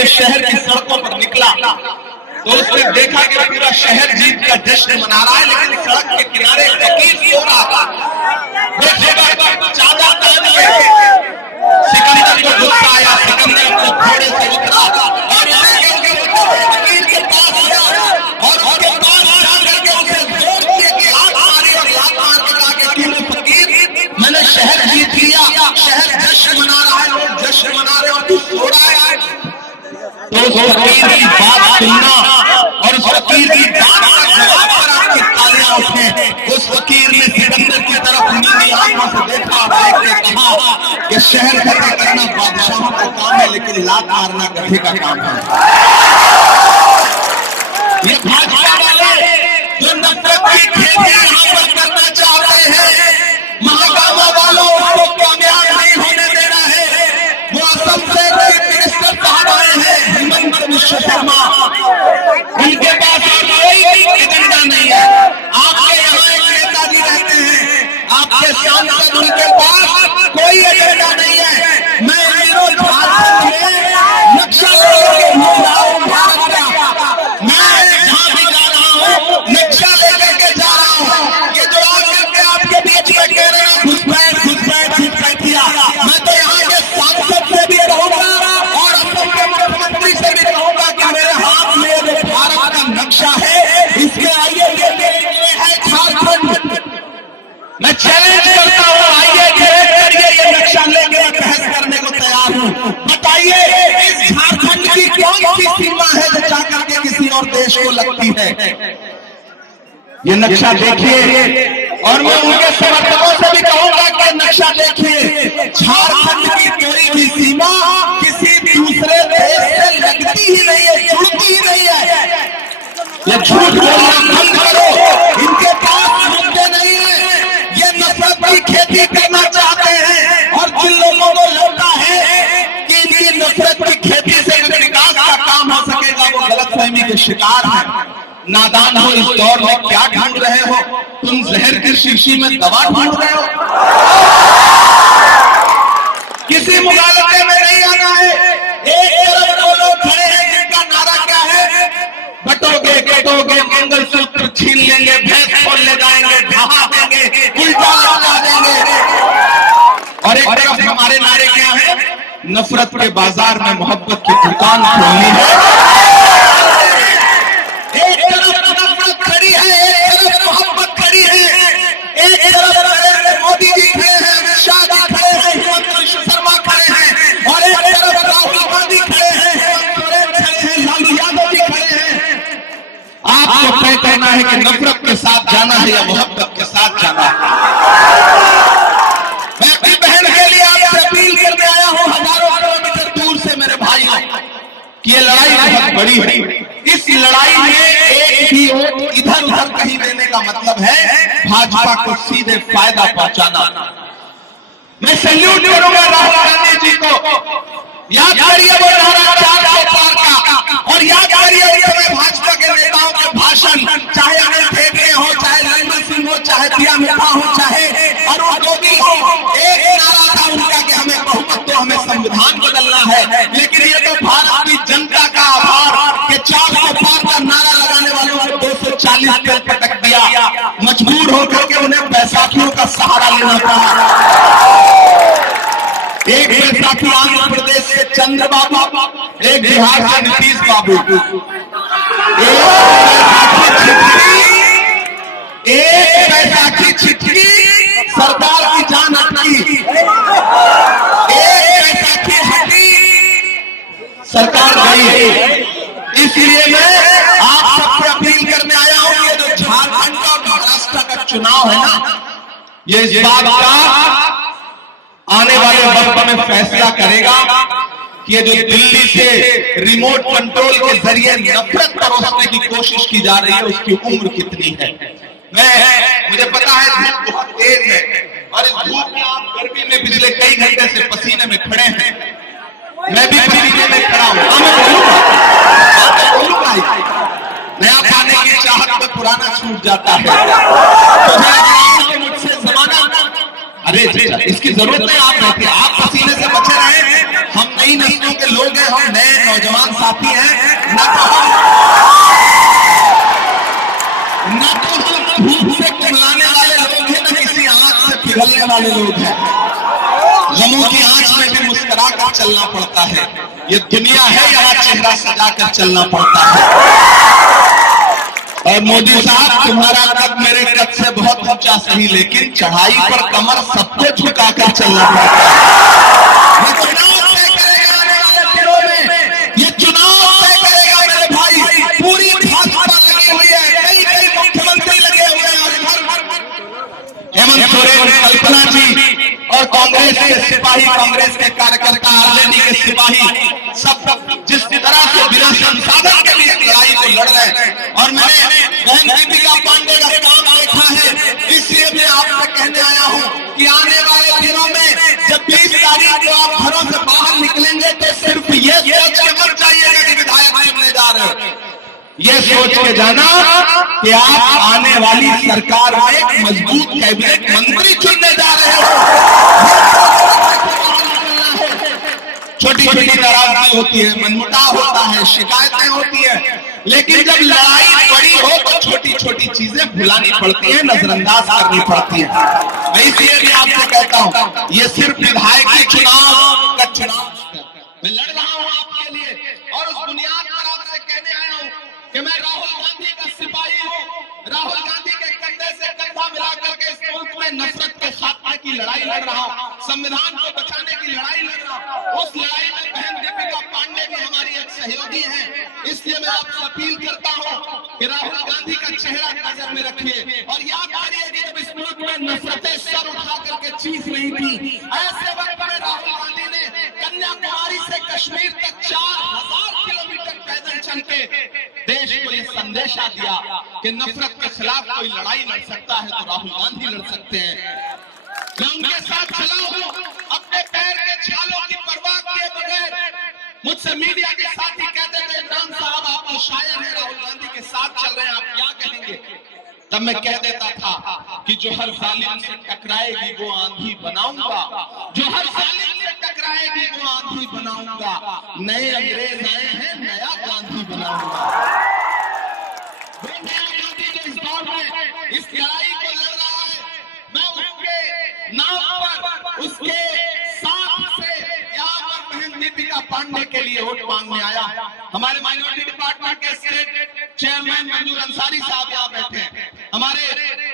लिए शहर की सड़कों पर निकला तो उसने देखा कि पूरा शहर जीत का जश्न मना रहा है, लेकिन सड़क के किनारे फकीर सो रहा था। चादर तान के सिकंदर को गुस्सा आया। सिकंदर अपने घोड़े से उतरा और फकीर के पास गया और उसके पास जाकर के उसे जोर दिए कि लात मारी और लात मार के कहा कि क्यों फकीर, मैंने शहर जीत लिया, शहर जश्न मना रहा है, लोग जश्न मना रहे और तू सो रहा है। तो उस फकीर की बात सुनना और उस फकीर की बात का जवाब पर आपकी तालियां उठे। उस फकीर ने सिकंदर की तरफ नीली आंखों से देखा और देख के कहा कि शहर फतेह करना बादशाहों का काम है, लेकिन लात मारना गधे का काम है। ये भाजपा वाले जो नफरत की खेती यहाँ पर करना चाहते हैं, महागामा वालों को कामयाब नहीं होने देना है। वो असम से चीफ मिनिस्टर साहब आए हैं, हेमंत विश्व शर्मा, उनके पास कोई एजेंडा नहीं है। आपके यहाँ एक नेताजी रहते हैं, आपके सांसद, उनके पास कोई एजेंडा नहीं है। मैं झारखंड में नक्शा लेके घूम रहा हूँ भारत का, मैं जहाँ भी जा रहा हूँ नक्शा लेके जा रहा हूँ। ये जो आकर आपके बीच में कह रहे हैं घुसपैठ किया, मैं तो यहाँ के सांसद से भी रहूंगा और असम के मुख्यमंत्री से भी रहूंगा कि मेरे हाथ में जो भारत का नक्शा है, इसके आइए है झारखंड। मैं चैलेंज करता हूँ, आइए करिए, ये नक्शा लेके बहस करने को तैयार हूँ। बताइए इस झारखंड की कौन सी सीमा है जो जाकर के किसी और देश को लगती है? ये नक्शा देखिए और मैं उनके समर्थकों से भी कहूंगा कि नक्शा देखिए। झारखंड की कोई भी सीमा किसी दूसरे देश से लगती ही नहीं है, जुड़ती ही नहीं है। ये झूठ बोलना बंद करो, इनके पास मुद्दे नहीं है। ये नफरत की खेती करना चाहते हैं और जिन लोगों को लगता है कि इनकी नफरत की खेती से विकास का काम हो सकेगा, वो गलतफहमी के शिकार है। नादान हो, इस दौर में क्या ढूंढ रहे हो तुम? जहर की शीशी में दवा ढूंढ रहे हो। किसी मुगालते में नहीं आना है। एक तरफ वो लोग खड़े हैं जिनका नारा क्या है, बटोगे कटोगे मंगलसूत्र छीन लेंगे, भैंस खोल ले जाएंगे, ढहा देंगे, उल्टा लगा देंगे। और एक तरफ हमारे नारे क्या है, नफरत के बाजार में मोहब्बत की दुकान खोलनी है। एक तरफ नफरत खड़ी है, एक तरफ मोहब्बत खड़ी है। एक तरफ नरेंद्र मोदी जी खड़े हैं, अमित शाह जी खड़े हैं, हेमंत विश्व शर्मा खड़े हैं, और एक तरफ राहुल गांधी खड़े हैं, हेमंत सोरेन खड़े हैं, लालू यादव जी खड़े हैं। आपको तय करना है कि नफरत के साथ जाना है या मोहब्बत के साथ जाना है। मैं अपनी बहन के लिए आपसे अपील करने आया हूँ, हजारों किलोमीटर दूर से मेरे भाइयों, कि ये लड़ाई बहुत बड़ी है। इस लड़ाई में एक भी वोट इधर उधर कहीं देने का मतलब है भाजपा को सीधे फायदा पहुंचाना। मैं सैल्यूट करूंगा राहुल गांधी जी को। याद करिए वो नारा 400 पार का, और याद करिए उस समय भाजपा के नेताओं के भाषण, चाहे अनिल ठेकरे हो, चाहे नरेंद्र सिंह हो, चाहे प्रिया मित्रा हो, चाहे अरुण गोविल हो, एक नारा था उनका कि हमें बहुमत दो, हमें संविधान बदलना है। लेकिन ये तो भारत की जनता का आभार कि 400 पार का नारा लगाने वालों को 240 पे पटक दिया। मजबूर होकर के उन्हें बैसाखियों का सहारा लेना पड़ा। एक बैसाखी आंध्र प्रदेश से चंद्रबाबू, एक बिहार से नीतीश बाबू, एक बैसाखी छिटकी सरकार की जान अटकी, एक बैसाखी हटी सरकार गई। इसलिए मैं आप सबसे अपील करने आया हूं, ये जो झारखंड का और महाराष्ट्र का चुनाव है ना, ये इस बात का आने वाले वक्त में फैसला करेगा कि ये जो दिल्ली से रिमोट कंट्रोल के जरिए नफरत परोसने की कोशिश की जा रही है, उसकी उम्र कितनी है। मुझे पता है धूप बहुत तेज है और इस धूप में आप गर्मी में पिछले कई घंटे से पसीने में खड़े हैं। मैं भी पसीने में खड़ा हूं। नया पाने की चाहत में पुराना छूट जाता है। मुझसे जमाना, अरे इसकी जरूरत नहीं, आप रहते, आप पसीने से बचे रहे, हम नहीं नई नस्लों के लोग हैं, हम नए नौजवान साथी हैं, न तो हम धूप से कुमलाने वाले लोग हैं, न किसी आंख से पिघलने वाले लोग हैं। गमों की आंच में भी मुस्कुरा कर चलना पड़ता है। ये दुनिया है, यहाँ चेहरा सजा कर चलना पड़ता है। और मोदी साहब, तुम्हारा कद मेरे कद से बहुत ऊंचा सही, लेकिन चढ़ाई पर कमर सबको झुका कर चलना पड़ता है। ये चुनाव तय करेगा आने वाले दिनों में, ये चुनाव तय करेगा मेरे भाई। पूरी भाजपा लगी हुई है, कई कई मुख्यमंत्री लगे हुए हैं, हेमंत सोरेन, कल्पना जी और कांग्रेस के सिपाही, कांग्रेस के कार्यकर्ता, आरजेडी के सिपाही, सब जिस तरह से बिना संसाधन के लिए लड़ाई को लड़ रहे हैं। और मैंने बहन दीपिका पांडे का काम देखा है, इसलिए मैं आपसे कहने आया हूं कि आने वाले दिनों में जब 20 तारीख को आप घरों से बाहर निकलेंगे तो सिर्फ ये सोच के मत जाइएगा कि विधायक चुनने जा रहे हो। ये सोच के जाना कि आप आने वाली सरकार में एक मजबूत कैबिनेट मंत्री चुनने जा रहे हो। छोटी छोटी नाराजगी होती है, मनमुटाव होता है, शिकायतें होती है, लेकिन जब लड़ाई बड़ी हो तो छोटी छोटी चीजें भुलानी पड़ती है, नजरअंदाज करनी पड़ती है। मैं इसलिए भी आपसे कहता हूं, ये सिर्फ विधायकी चुनाव का चुनाव मैं लड़ रहा हूं आपके लिए, और उस बुनियाद पर आपसे कहने आया हूं कि मैं राहुल गांधी का सिपाही हूं। राहुल गांधी के कंधे से कंधा मिलाकर के इस मुल्क में नफरत के खात्मे की लड़ाई लड़ रहा हूं, संविधान को बचाने की लड़ाई लड़ रहा हूं। उस लड़ाई में बहन दीपिका पांडे भी हमारी एक सहयोगी हैं, इसलिए मैं आपसे अपील करता हूं कि राहुल गांधी का चेहरा नजर में रखिए और याद करिए कि जब इस मुल्क में नफरतें सर उठा करके चीख रही थी, ऐसे वक्त में राहुल गांधी ने कन्याकुमारी से कश्मीर तक 4000 किलोमीटर पैदल चल के देश को ये संदेशा दिया कि नफरत के खिलाफ कोई लड़ाई लड़ सकता है तो राहुल गांधी लड़ सकते हैं। मैं उनके साथ चला हूं, अपने पैर के छालों की परवाह किए बगैर। मुझसे मीडिया के साथी कहते थे, इमरान साहब आप तो शायर हैं, राहुल गांधी के साथ चल रहे हैं, आप क्या कहेंगे? तब मैं कह देता था कि जो हर जालिम से टकराएगी वो आंधी बनाऊंगा, जो हर जालिम से टकराएगी वो आंधी बनाऊंगा। नए अंग्रेज आए हैं, नया गांधी बनाऊंगा। वो नया गांधी जो इस दौर में इस लड़ाई को लड़ रहा है, मैं उसके नाम पर, उसके साथ से यहाँ पर बहन दीपिका पांडे के लिए वोट मांगने आया। हमारे माइनॉरिटी डिपार्टमेंट के स्टेट चेयरमैन मंजूर अंसारी साहब यहाँ बैठे हैं, हमारे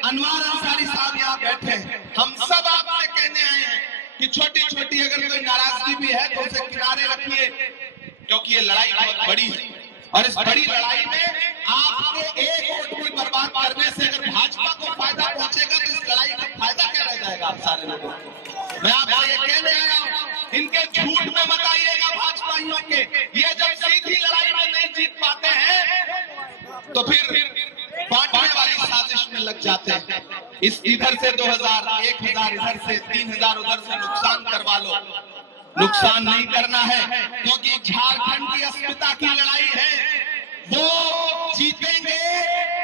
अनवर अंसारी साहब यहाँ बैठे हैं। हम सब आपसे कहने आए हैं कि छोटी छोटी अगर कोई नाराजगी भी है तो उसे किनारे रखिए, क्योंकि ये लड़ाई बहुत बड़ी है और इस बड़ी लड़ाई में आपके एक वोट भी बर्बाद करने से अगर भाजपा को फायदा पहुंचेगा तो इस लड़ाई का फायदा क्या रह जाएगा आप सारे लोगों को। मैं आपसे ये कहने आया हूं, इनके झूठ में मत आइएगा भाजपाइयों के। ये जब सीधी लड़ाई में नहीं जीत पाते हैं तो फिर बांटने वाली साजिश में लग जाते हैं। इस इधर से 2000, 1000 इधर से 3000 उधर से नुकसान करवा लो। नुकसान नहीं करना है, क्योंकि झारखंड की अस्मिता की लड़ाई है। वो जीतेंगे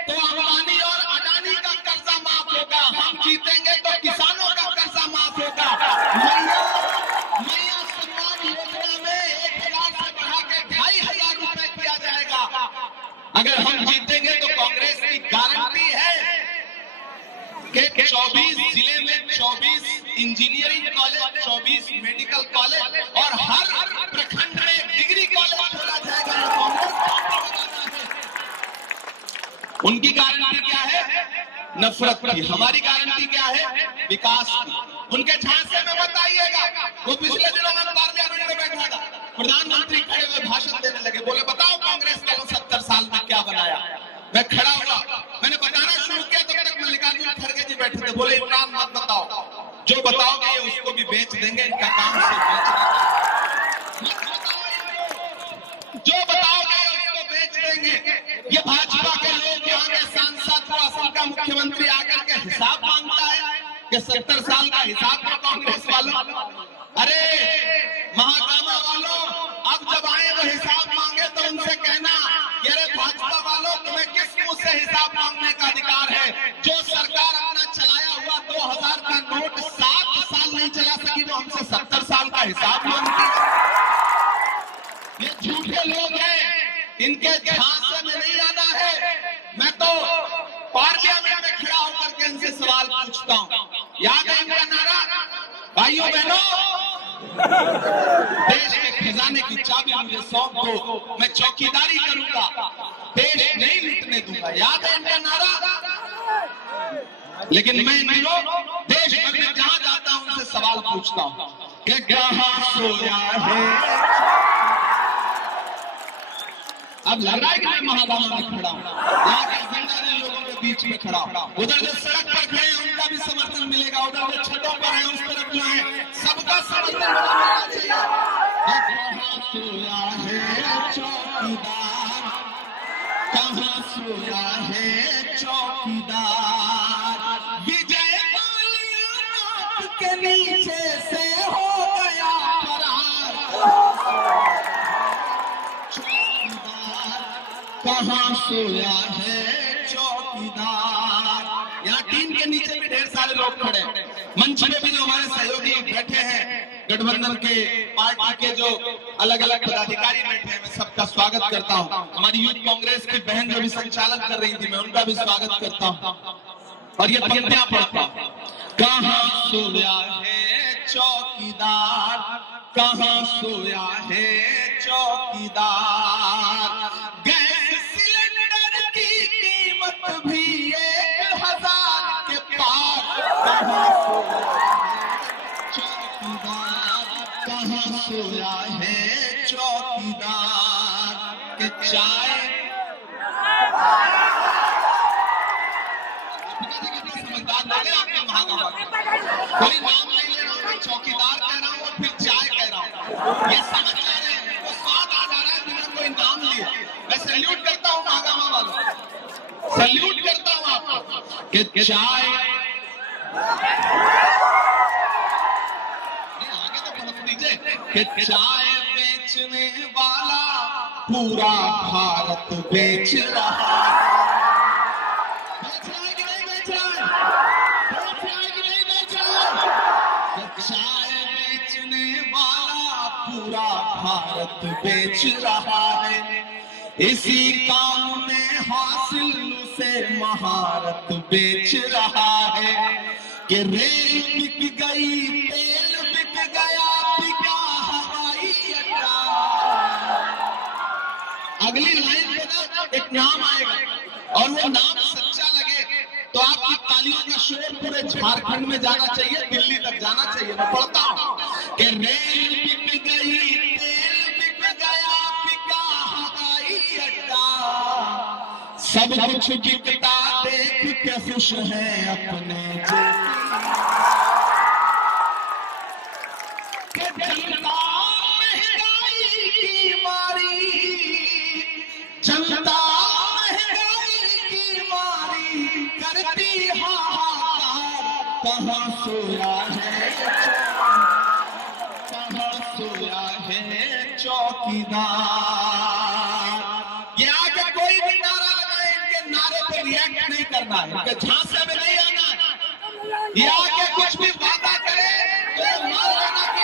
तो अंबानी और अडानी का कर्जा माफ होगा, हम जीतेंगे तो किसानों का कर्जा माफ होगा। मैया सम्मान योजना में 1000 से बढ़ा के 2500 रुपए किया जाएगा। अगर हम जीतेंगे तो कांग्रेस की गारंटी है कि 24 जिले में 24 इंजीनियरिंग कॉलेज, 24 मेडिकल कॉलेज और हर प्रखंड में एक डिग्री कॉलेज खोला जाएगा। उनकी गारंटी क्या है? नफरत की। हमारी गारंटी क्या है? विकास की। उनके झांसे में मत आइएगा। वो पिछले दिनों में पार्लियामेंट में बैठा था, प्रधानमंत्री खड़े हुए भाषण देने लगे, बोले बताओ कांग्रेस ने 70 साल में क्या बनाया। मैं खड़ा हुआ, मैंने बताना शुरू किया, तब तक मल्लिकार्जुन खड़गे जी बैठे थे, बोले इमरान मत बताओ, जो बताओगे ये उसको भी बेच देंगे, इनका काम से बेचने का। जो बताओगे उसको बेच देंगे। ये भाजपा के लोग, यहाँ के सांसद को असम का मुख्यमंत्री आकर के हिसाब मांगता है कि 70 साल का हिसाब तो कांग्रेस वालों। अरे महाकामा वालों, अब जब आए वो हिसाब मांगे तो उनसे कहना कि अरे भाजपा वालों, तुम्हें किस मुंह से हिसाब मांगने का अधिकार है? जो सरकार अपना चलाया हुआ 2000 का नोट 7 साल नहीं चला सकी, वो हमसे 70 साल का हिसाब मांगती है। है इनका नारा? भाइयों बहनों, देश के खजाने की चाबी मुझे सौंप दो, मैं चौकीदारी करूंगा, देश नहीं लूटने दूंगा। याद है इनका नारा? लेकिन मैं इन दिनों देश भर में जहां जाता हूं उनसे सवाल पूछता हूं कि कहां सोया है। अब लग रहा है कि मैं महागामा में खड़ा हूं, यहाँ के जिंदा लोगों के बीच में खड़ा हूं। उधर जो सड़क पर खड़े हैं उनका भी समर्थन मिलेगा, उधर जो छतों पर है उस तरफ जो है सबका समर्थन मिलना चाहिए। कहां सोया है चौकीदार, कहां सोया है चौकीदार, विजय माल्या के नीचे से हो गया फरार। कहां सोया है चौकीदार। यहाँ टीम के नीचे भी ढेर सारे लोग खड़े हैं, मंच में भी जो हमारे सहयोगी बैठे हैं, गठबंधन के पार्टी के जो अलग अलग पदाधिकारी बैठे हैं, मैं सबका स्वागत करता हूँ। हमारी यूथ कांग्रेस की बहन जो भी संचालन कर रही थी, मैं उनका भी स्वागत करता हूँ। और ये पंक्तियां पढ़ता हूँ। कहां सोया है चौकीदार, कहां सोया है चौकीदार, गैस सिलेंडर की कीमत भी 1000 के पार। कहां सोया है चौकीदार, कहां सोया है चौकीदार, के चाय समझदार लोग हैं आपके महागामा के। कोई नाम नहीं ले रहा हूं, मैं चौकीदार कह रहा हूं और फिर चाय कह रहा हूं, ये समझ जा रहे हैं, वो स्वाद आ जा रहा है बिना कोई नाम लिए। मैं सैल्यूट करता हूं महागामा वालों, सैल्यूट करता हूं आपको कि चाय आगे तो पहुंच लीजिए कि चाय बेचने वाला पूरा भारत बेच रहा है। चाय बेचने वाला पूरा भारत बेच रहा है, इसी काम में हासिल से महारत बेच रहा है। कि रेल बिक गई, तेल बिक गया, बिका हवाई अड्डा। अगली लाइन पे ना एक नाम आएगा और वो नाम सच्चा लगे तो आपकी तालियों का शोर पूरे झारखंड में जाना चाहिए, दिल्ली तक जाना चाहिए। मैं पढ़ता हूं कि रेल बिक गई, तेल बिक गया, बिका हवाई अड्डा, सब कुछ बिकता देख के खुश है अपने जनता महंगाई की मारी, जनता करती हाहाकार। कहां सोया है, कहां सोया है चौकीदार। ये आगे कोई भी नारा लगाए, इनके नारे पे रिएक्ट नहीं करना है, इनके झांसे में नहीं आना है। ये आगे कुछ भी वादा करे तो ये मान लेना कि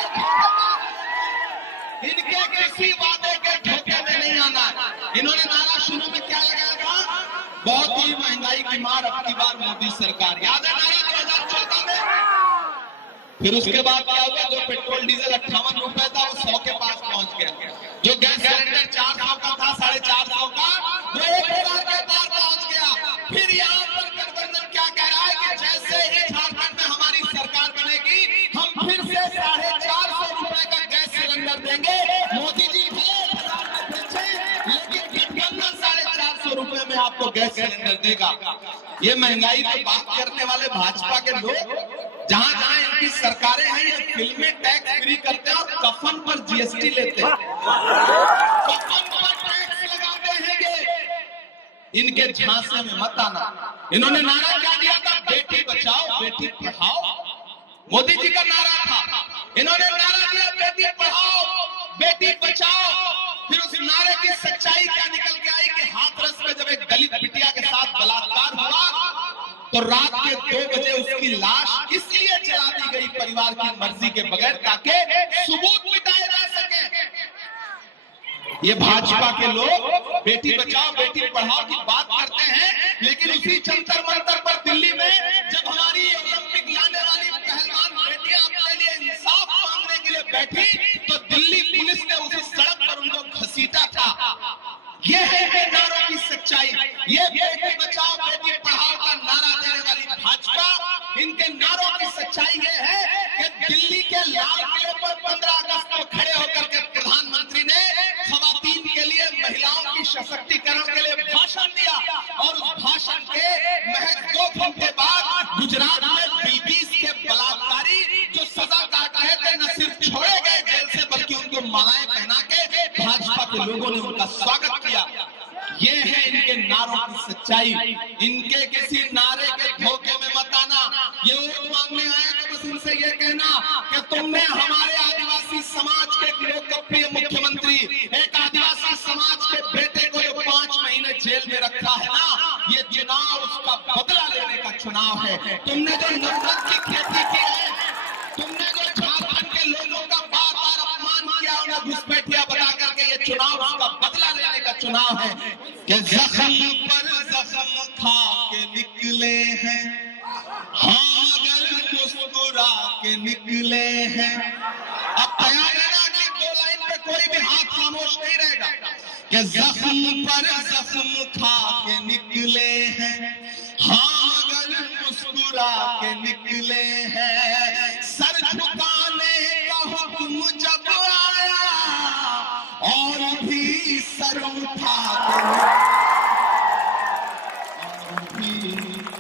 इनके किसी वादे के धोखे में नहीं आना है। इन्होंने नारा शुरू में क्या लगाया था? बहुत ही महंगाई की मार अब की बार मोदी सरकार। याद है नारा 2014 में? फिर उसके बाद क्या हुआ? जो पेट्रोल डीजल 58 रुपए था वो 100 के पास पहुंच गया। जो गैस सिलेंडर 400 का था, 450 का, वो 1000 के पार पहुंच गया। फिर यहाँ पर गठबंधन क्या कह रहा है कि जैसे ही झारखंड में हमारी सरकार बनेगी हम फिर से 450 रुपए का गैस सिलेंडर देंगे। मोदी जी रुपए में आपको गैस सिलेंडर देगा। ये महंगाई की बात करने वाले भाजपा के लोग जहां जहां इनकी सरकारें हैं, ये फिल्में टैक्स फ्री करते हैं और कफन पर जीएसटी लेते हैं, कफन पर टैक्स लगाते हैं। इनके झांसे में मत आना। इन्होंने नारा क्या दिया था? बेटी बचाओ बेटी पढ़ाओ, मोदी जी का नारा था। इन्होंने नारा दिया बेटी पढ़ाओ बेटी बचाओ। फिर उस नारे की सच्चाई क्या निकल के आई कि हाथरस में जब एक दलित बिटिया के साथ बलात्कार हुआ तो रात के 2 बजे उसकी लाश इसलिए जला दी गई परिवार की मर्जी के बगैर ताकि सबूत मिटाए जा सके। ये भाजपा के लोग बेटी बचाओ बेटी पढ़ाओ की बात करते हैं, लेकिन उसी जंतर मंतर पर दिल्ली में जब हमारी ओलंपिक लाने वाली पहल दिल्ली के लाल किले पर 15 अगस्त को खड़े होकर के प्रधानमंत्री ने खवातीन के लिए, महिलाओं की सशक्तिकरण के लिए भाषण दिया और उस भाषण के महज 2 घंटे बाद गुजरात में बिल्किस के बलात्कारी जो सजा काट रहे थे न सिर्फ छोड़े गए जेल से, बल्कि उनको मालाएं पहना के भाजपा के लोगों ने उनका स्वागत किया। ये है इनके नारों की सच्चाई। इनके किसी नारे के धोखे में मत आना। ये वोट मांगने आए तो बस इनसे ये कहना कि तुमने हमारे आदिवासी समाज के लोकप्रिय मुख्यमंत्री, एक आदिवासी समाज के बेटे को जो 5 महीने जेल में रखा है ना, ये चुनाव उसका बदला लेने का चुनाव है। तुमने जो नफरत की खेती की है, तुमने जो झारखंड के लोगों का बार बार अपमान किया, उन्हें घुसपैठिया बता करके, ये चुनाव उसका बदला लेने का चुनाव है कि जख्म पर जख्म खा के निकले हैं, हाँ अगर मुस्कुरा के निकले हैं। अब तैयार रहना कि 2 लाइन पे कोई भी हाथ खामोश नहीं रहेगा कि जख्म पर जख्म खा के निकले हैं, हाँ अगर मुस्कुरा के निकले हैं। सर झुकाने का हुक्म जब आया और भी सर उठा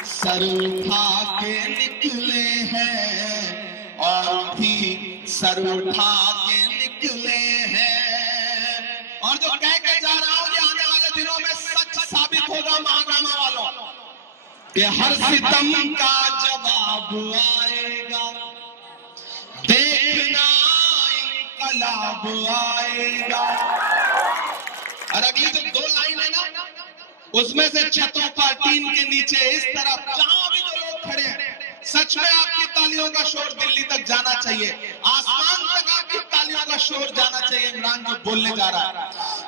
सर उठा के निकले हैं, और भी सर उठा के निकले हैं। और जो कह के जा रहा हूं, ये आने वाले दिनों में सच साबित होगा महागामा वालों कि हर सितम का जवाब आएगा, देखना इंकलाब आएगा। और अगली जो 2 लाइन है ना, उसमें से छतों पर, टीन के नीचे, इस तरफ जहां भी जो लोग खड़े हैं, सच में आपकी तालियों का शोर दिल्ली तक जाना चाहिए, आसमान तक आपकी तालियों का शोर जाना चाहिए। इमरान जो बोलने जा रहा है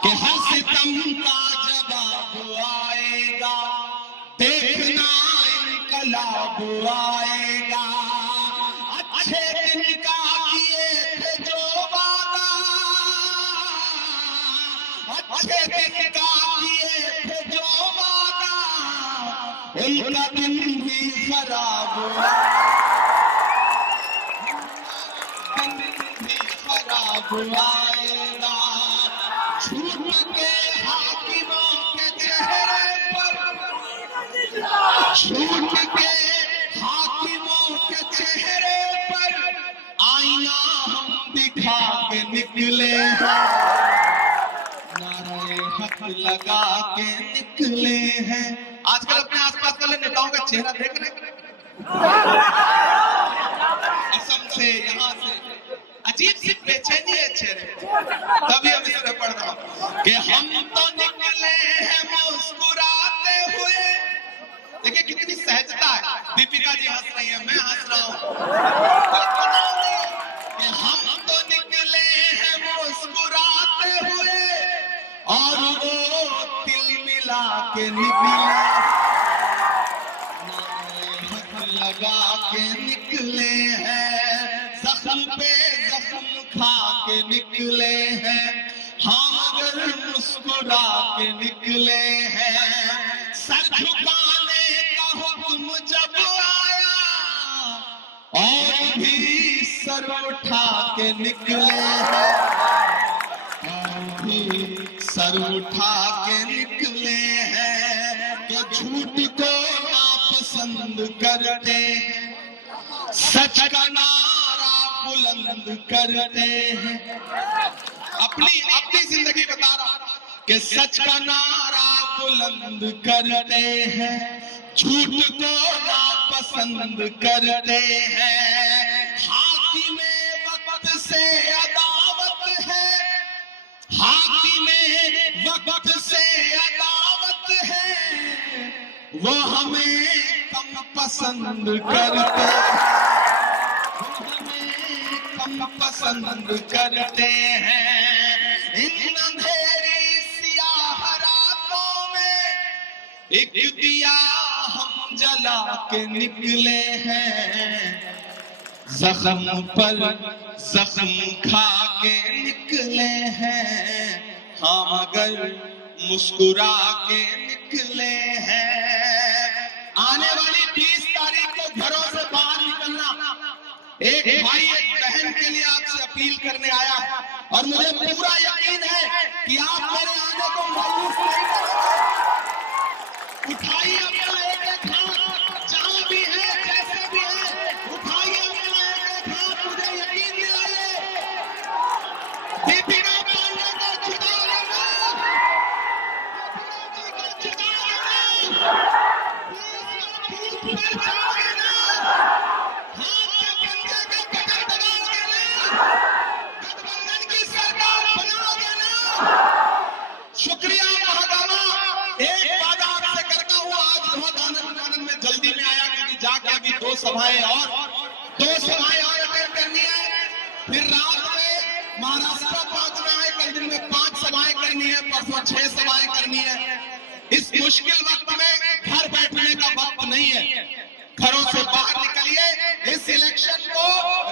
कि हर सितम का जवाब आएगा, देखना इंकलाब आएगा। अच्छे दिन का किए थे जो वादा, अच्छे दिन का किए थे जो वादा, उनका दिन भी खराब हुआ, दिन भी खराब आएगा। झूठ के हाकिमों के चेहरे पर, झूठ के हाकिमों के चेहरे पर आईना हम दिखा के निकले हैं, नारे हक लगा के निकले हैं। आजकल अपने आसपास वाले नेताओं का चेहरा देख रहे हैं, असम से, यहाँ से अजीब सी बेचैनी है चेहरे। तभी हम इसे पढ़ रहा हूँ कि हम तो निकले हैं मुस्कुराते हुए। देखिए कितनी सहजता है, दीपिका जी हंस रही है, मैं हंस रहा हूँ कि हम तो निकले हैं मुस्कुराते हुए, और वो तिल मिला के निकले, हक लगा के निकले हैं, जख्म पे जख्म खा के निकले हैं, हम अगर मुस्कुरा के निकले हैं। सर झुकाने का हुक्म जब आया और भी सर उठा के निकले हैं, और भी सर उठा के निकले हैं। तो झूठ को नापसंद करते हैं, सच का नारा बुलंद करते हैं। अपनी जिंदगी बता रहा हूं कि सच का नारा बुलंद करते हैं, झूठ को नापसंद करते हैं। हाथी में वक्त से अदावत है, हाथी में वक्त से अदावत है, वो हमें कम पसंद करते हैं, कम पसंद करते हैं। इन अंधेरी स्याह रातों में एक दिया हम जला के निकले हैं, जख्म पर जख्म खा के निकले हैं, हम अगर मुस्कुरा के निकले हैं। आने वाली 20 तारीख को घरों से बाहर निकलना, एक भाई एक बहन के लिए आपसे अपील करने आया और मुझे पूरा यकीन है कि आप मेरे आने को मायूस नहीं करोगे। उठाइए अपना एक एक हाथ, जहां भी है जैसे भी है, उठाइए अपना एक एक हाथ, मुझे यकीन दिलाइए दीपिका पांडे को जिता लेना, दीपिका को जिता लेना, पर जाओगे ना, हाथ के कंधे के कदम दबाओगे ना, गठबंधन की सरकार बनाओगे ना। शुक्रिया महागामा, एक वादा आपसे करता हूँ, आज बहुत आनंद में जल्दी में आया क्योंकि जाके अभी दो सभाएं और अटेंड करनी है, फिर रात में महाराष्ट्र पहुंचना है, कल दिन में 5 सभाएं करनी है, परसों 6 सभाएं करनी है। इस मुश्किल वक्त में घर बैठने का वक्त नहीं है, घरों से बाहर निकलिए। इस इलेक्शन को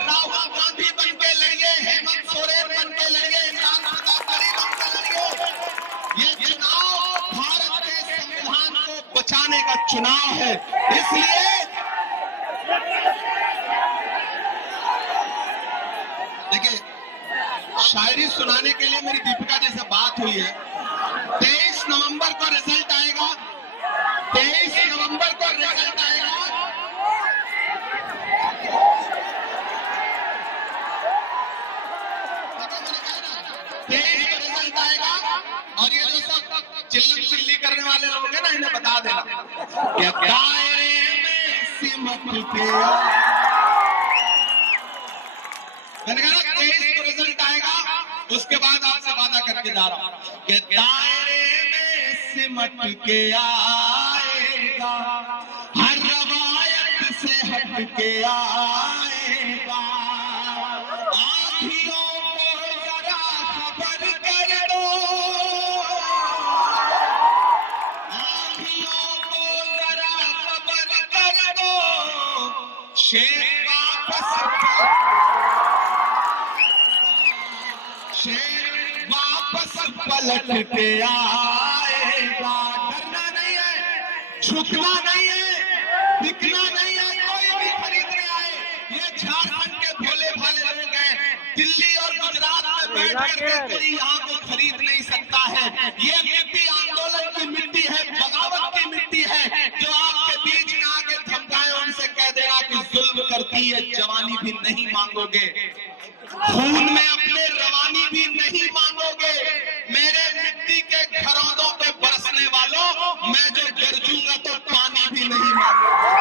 राहुल गांधी बन के लड़िए, हेमंत सोरेन बन के लड़िए, इमरान प्रतापगढ़ी बन के लड़िए। ये चुनाव भारत के संविधान को बचाने का चुनाव है, इसलिए देखिए, शायरी सुनाने के लिए मेरी दीपिका जी से बात हुई है। 23 नवंबर को रिजल्ट आएगा, 23 नवंबर को रिजल्ट आएगा। 23 को रिजल्ट आएगा और ये जो सब चिल्लम चिल्ली करने वाले लोग हैं ना, इन्हें बता देना कि दायरे में सिमट के 23 को रिजल्ट आएगा, उसके बाद आपसे वादा करके जा रहा हूं कि दायरे में सिमट के आएगा, हर रवायत से हट के आएगा। आँखियों को जरा खबर कर दो, आँखियों को जरा खबर कर दो, शेर वापस पलट के आएगा। डरना नहीं है, झुकना नहीं है, बिकना नहीं है, कोई भी खरीदने आए। ये झारखंड के भोले भाले लोग हैं, दिल्ली और गुजरात में बैठ करके कोई यहाँ को खरीद नहीं सकता है। ये मिट्टी आंदोलन की मिट्टी है, बगावत की मिट्टी है। जो आपके बीच में आके धमकाए उनसे कह देना कि जुल्म करती है जवानी भी नहीं मांगोगे, खून में अपने रवानी भी नहीं मांगोगे। मेरे मिट्टी के घरौंदों पे बरसने वालों, मैं जो गरजूंगा तो पानी भी नहीं मांगूंगा।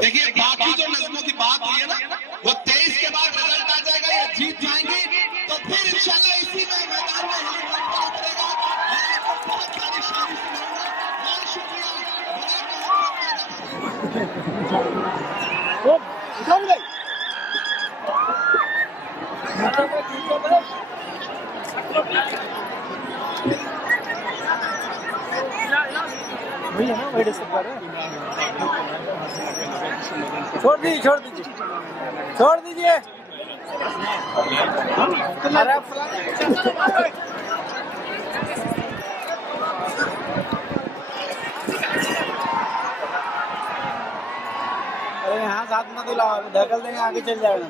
देखिए, बाकी जो नज़मों की बात हुई है ना, वो 23 के बाद रिजल्ट आ जाएगा, ये जीत जाएंगे तो फिर इंशाल्लाह इसी में मैदान में हेलीकॉप्टर उतरेगा और आपको बहुत सारी शादी सुनाऊंगा। बहुत शुक्रिया। छोड़ दीजिए। अरे यहाँ साथ मत दिलाओ, ढकल देंगे, आगे चल जाएगा ना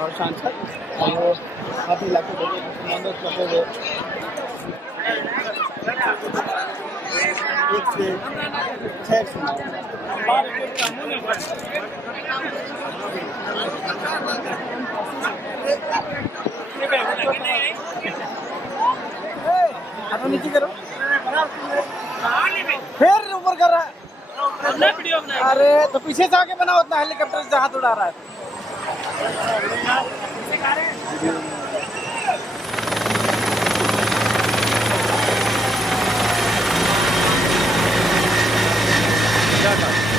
और सांसद और काफी इलाके नीचे करो, फिर ऊपर कर रहा है। अरे तो पीछे से आके बनाओ, उतना हेलीकॉप्टर से हाथ उड़ा रहा है। क्या था?